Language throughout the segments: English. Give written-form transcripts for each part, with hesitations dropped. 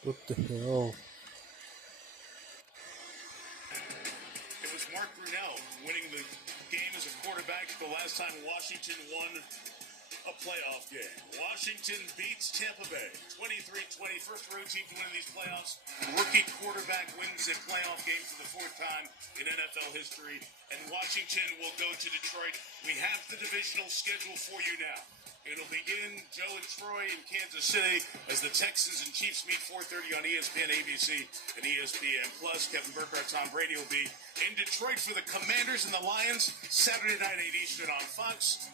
What the hell? It was Mark Brunell winning the game as a quarterback the last time Washington won a playoff game. Washington beats Tampa Bay 23-20. First road team to win these playoffs. Rookie quarterback wins a playoff game for the fourth time in NFL history. And Washington will go to Detroit. We have the divisional schedule for you now. It'll begin, Joe and Troy in Kansas City, as the Texans and Chiefs meet 4:30 on ESPN, ABC, and ESPN+. Kevin Burkhardt, Tom Brady will be in Detroit for the Commanders and the Lions, Saturday night, 8 Eastern on Fox.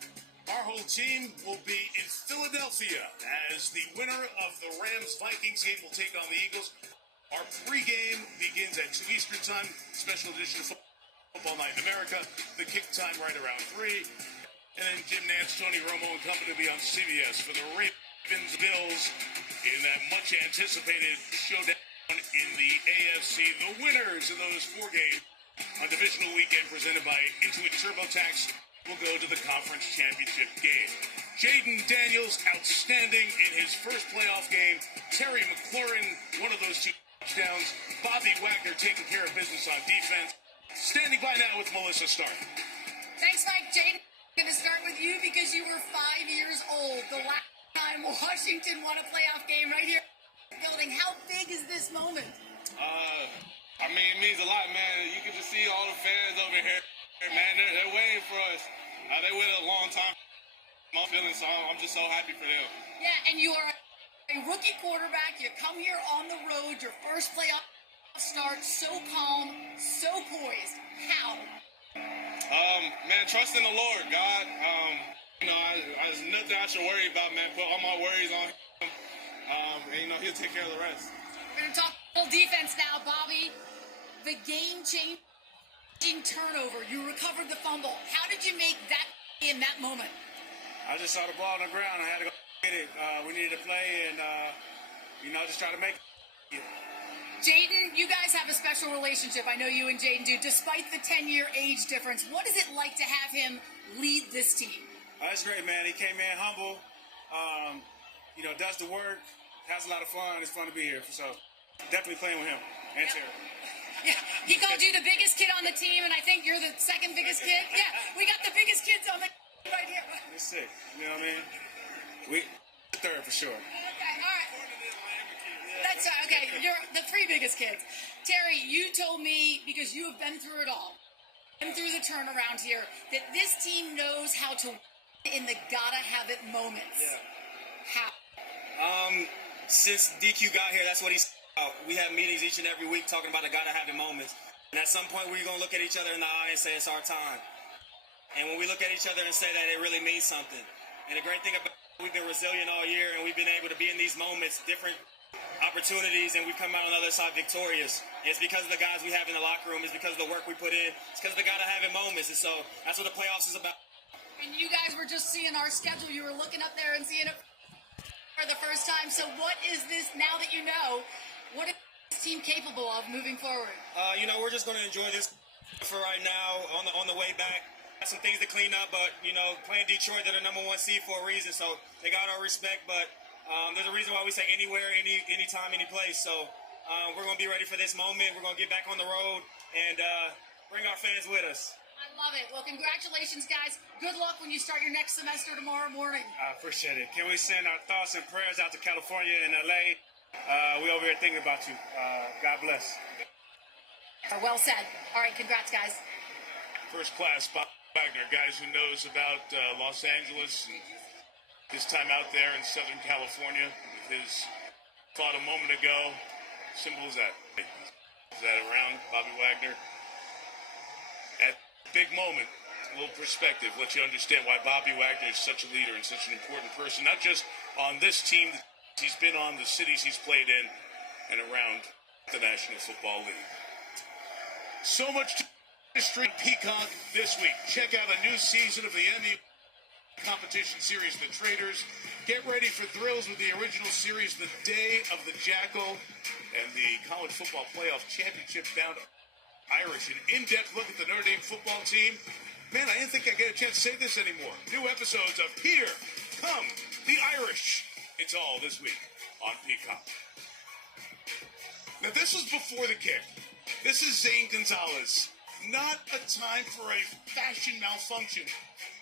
Our whole team will be in Philadelphia as the winner of the Rams-Vikings game will take on the Eagles. Our pregame begins at 2 Eastern time, special edition of Football Night in America. The kick time right around 3. And then Jim Nantz, Tony Romo, and company will be on CBS for the Ravens-Bills in that much-anticipated showdown in the AFC. The winners of those four games on divisional weekend presented by Intuit TurboTax will go to the conference championship game. Jaden Daniels, outstanding in his first playoff game. Terry McLaurin, one of those two touchdowns. Bobby Wagner taking care of business on defense. Standing by now with Melissa Stark. Thanks, Mike. Jaden, I'm going to start with you because you were 5 years old the last time Washington won a playoff game right here in the building. How big is this moment? I mean, it means a lot, man. You can just see all the fans over here, man. They're waiting for us. They waited a long time. My feelings, so I'm just so happy for them. Yeah, and you are a rookie quarterback. You come here on the road, your first playoff start, so calm, so poised. How? Man, trust in the Lord, God. There's nothing I should worry about, man. Put all my worries on him. And, he'll take care of the rest. We're going to talk full defense now, Bobby. The game-changing turnover. You recovered the fumble. How did you make that in that moment? I just saw the ball on the ground. I had to go get it. We needed to play and, just try to make it. Jaden, you guys have a special relationship. I know you and Jaden do. Despite the 10-year age difference, what is it like to have him lead this team? That's great, man. He came in humble, does the work, has a lot of fun. It's fun to be here. So definitely playing with him and Terry. Yeah, he called you the biggest kid on the team, and I think you're the second biggest kid. Yeah, we got the biggest kids on the right here. It's sick. You know what I mean? We third for sure. Okay, all right. That's okay. You're the three biggest kids. Terry, you told me, because you have been through it all, been through the turnaround here, that this team knows how to win in the gotta-have-it moments. Yeah. How? Since DQ got here, that's what he's about. We have meetings each and every week talking about the gotta-have-it moments. And at some point, we're going to look at each other in the eye and say it's our time. And when we look at each other and say that, it really means something. And the great thing about it, we've been resilient all year, and we've been able to be in these moments, different opportunities, and we've come out on the other side victorious. And it's because of the guys we have in the locker room. It's because of the work we put in. It's because of the gotta-have-it moments. And so that's what the playoffs is about. And you guys were just seeing our schedule. You were looking up there and seeing it for the first time. So what is this, now that you know, what is this team capable of moving forward? We're just going to enjoy this for right now on the way back. Got some things to clean up, but, playing Detroit, they're the number one seed for a reason. So they got our respect, but there's a reason why we say anywhere, anytime, any place. So we're going to be ready for this moment. We're going to get back on the road and bring our fans with us. I love it. Well, congratulations, guys. Good luck when you start your next semester tomorrow morning. I appreciate it. Can we send our thoughts and prayers out to California and LA? We over here thinking about you. God bless. Well said. All right, congrats, guys. First class, Bob Wagner, guys who knows about Los Angeles and his time out there in Southern California. His thought a moment ago. Simple as that. Is that around Bobby Wagner? At big moment, a little perspective, let you understand why Bobby Wagner is such a leader and such an important person, not just on this team he's been on, the cities he's played in, and around the National Football League. So much to Street Peacock this week. Check out a new season of the NBA competition series, The Traders. Get ready for thrills with the original series, The Day of the Jackal, and the College Football Playoff Championship bound Irish. An in-depth look at the Notre Dame football team. Man, I didn't think I'd get a chance to say this anymore. New episodes of Here Come the Irish. It's all this week on Peacock. Now, this was before the kick. This is Zane Gonzalez. Not a time for a fashion malfunction.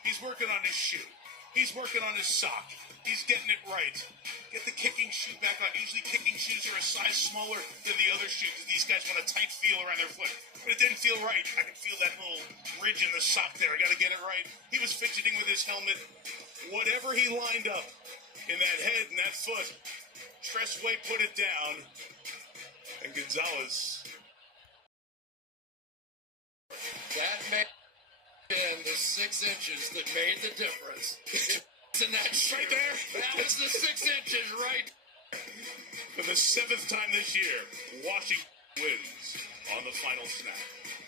He's working on his shoe. He's working on his sock. He's getting it right. Get the kicking shoe back on. Usually kicking shoes are a size smaller than the other shoes. These guys want a tight feel around their foot. But it didn't feel right. I can feel that little ridge in the sock there. I got to get it right. He was fidgeting with his helmet. Whatever he lined up in that head and that foot, Tressway put it down. And Gonzalez. That may have been the 6 inches that made the difference. In that right there. That was the 6 inches right. For the 7th time this year, Washington wins on the final snap.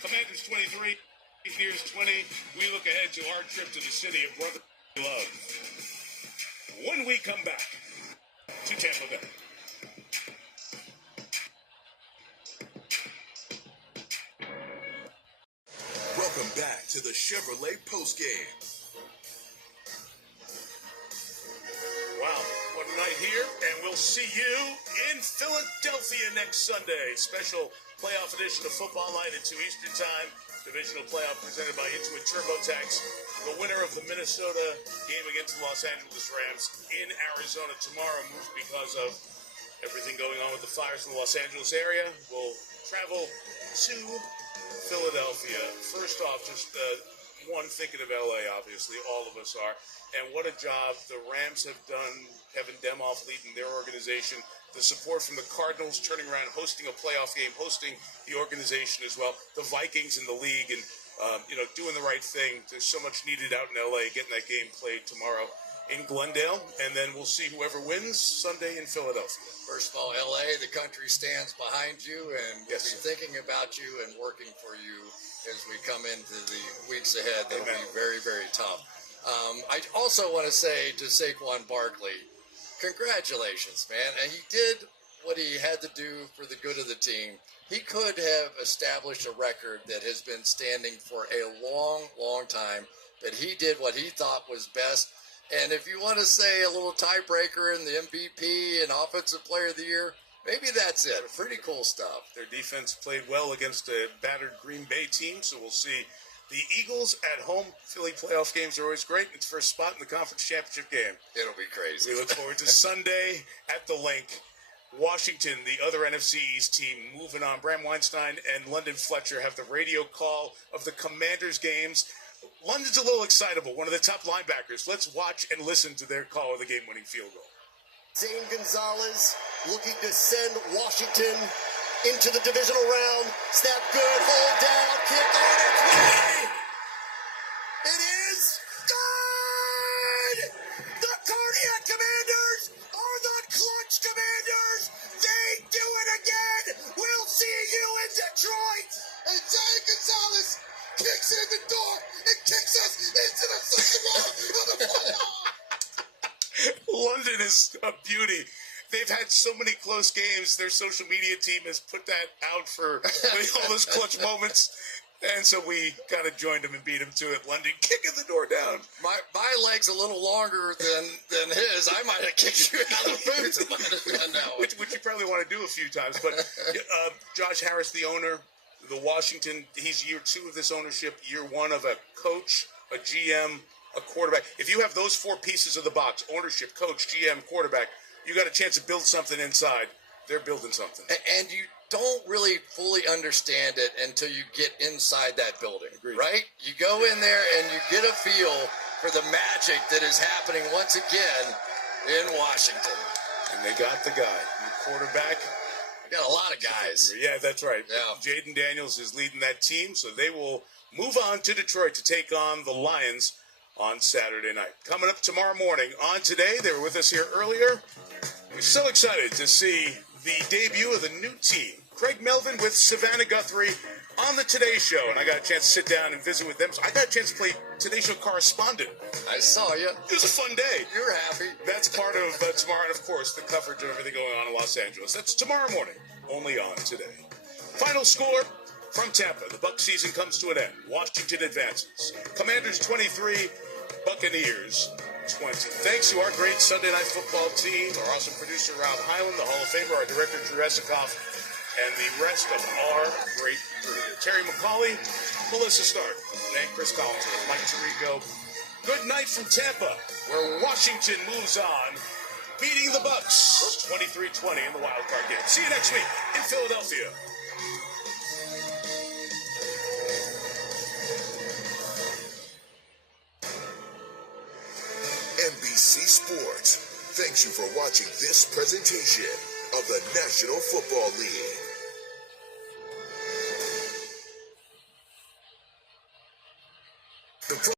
Commanders 23, Buccaneers 20. We look ahead to our trip to the city of brotherly love. When we come back to Tampa Bay. Welcome back to the Chevrolet postgame. Wow, what a night here, and we'll see you in Philadelphia next Sunday. Special playoff edition of Football Night at 2 Eastern Time. Divisional playoff presented by Intuit TurboTax. The winner of the Minnesota game against the Los Angeles Rams in Arizona tomorrow moves because of everything going on with the fires in the Los Angeles area. Will travel to Philadelphia. First off, just one, thinking of LA, obviously, all of us are. And what a job the Rams have done, Kevin Demoff leading their organization. The support from the Cardinals turning around, hosting a playoff game, hosting the organization as well. The Vikings in the league and, doing the right thing. There's so much needed out in LA, getting that game played tomorrow in Glendale. And then we'll see whoever wins Sunday in Philadelphia. First of all, LA, the country stands behind you and will be thinking about you and working for you as we come into the weeks ahead. That'll be very, very tough. I also want to say to Saquon Barkley, congratulations, man. And he did what he had to do for the good of the team. He could have established a record that has been standing for a long, long time, but he did what he thought was best. And if you want to say a little tiebreaker in the MVP and Offensive Player of the Year, maybe that's it. Pretty cool stuff. Their defense played well against a battered Green Bay team, so we'll see. The Eagles at home, Philly playoff games are always great. It's first spot in the conference championship game. It'll be crazy. We look forward to Sunday at the Link. Washington, the other NFC East team, moving on. Bram Weinstein and London Fletcher have the radio call of the Commanders games. London's a little excitable, one of the top linebackers. Let's watch and listen to their call of the game-winning field goal. Zane Gonzalez looking to send Washington into the divisional round. Snap good, hold down, kick on its way. It is good! The Cardiac Commanders are the clutch Commanders. They do it again. We'll see you in Detroit. And Zane Gonzalez kicks in the door and kicks us into the second round of the playoffs. London is a beauty. They've had so many close games. Their social media team has put that out for all those clutch moments. And so we kind of joined them and beat them to it. London kicking the door down. My leg's a little longer than his. I might have kicked you out of the boots if I had done that one. Which you probably want to do a few times. But Josh Harris, the owner, the Washington, he's year 2 of this ownership, year 1 of a coach, a GM, a quarterback. If you have those 4 pieces of the box, ownership, coach, GM, quarterback, you got a chance to build something inside. They're building something. And you don't really fully understand it until you get inside that building, Agreed. Right? You go in there and you get a feel for the magic that is happening once again in Washington. And they got the guy, the quarterback. They got a lot of guys. Yeah, that's right. Yeah. Jaden Daniels is leading that team, so they will move on to Detroit to take on the Lions on Saturday night. Coming up tomorrow morning on Today, they were with us here earlier. We're so excited to see the debut of the new team. Craig Melvin with Savannah Guthrie on the Today Show, and I got a chance to sit down and visit with them. So I got a chance to play Today Show correspondent. I saw you. It was a fun day. You're happy. That's part of tomorrow, and of course, the coverage of everything going on in Los Angeles. That's tomorrow morning, only on Today. Final score from Tampa. The Buck season comes to an end. Washington advances. Commanders 23, Buccaneers 20. Thanks to our great Sunday Night Football team, our awesome producer, Rob Hyland, the Hall of Famer, our director, Drew Esikoff. and the rest of our great crew. Terry McCauley, Melissa Stark, and Chris Collinsworth, Mike Tirico. Good night from Tampa, where Washington moves on, beating the Bucs 23-20 in the wild card game. See you next week in Philadelphia. NBC Sports thanks you for watching this presentation of the National Football League.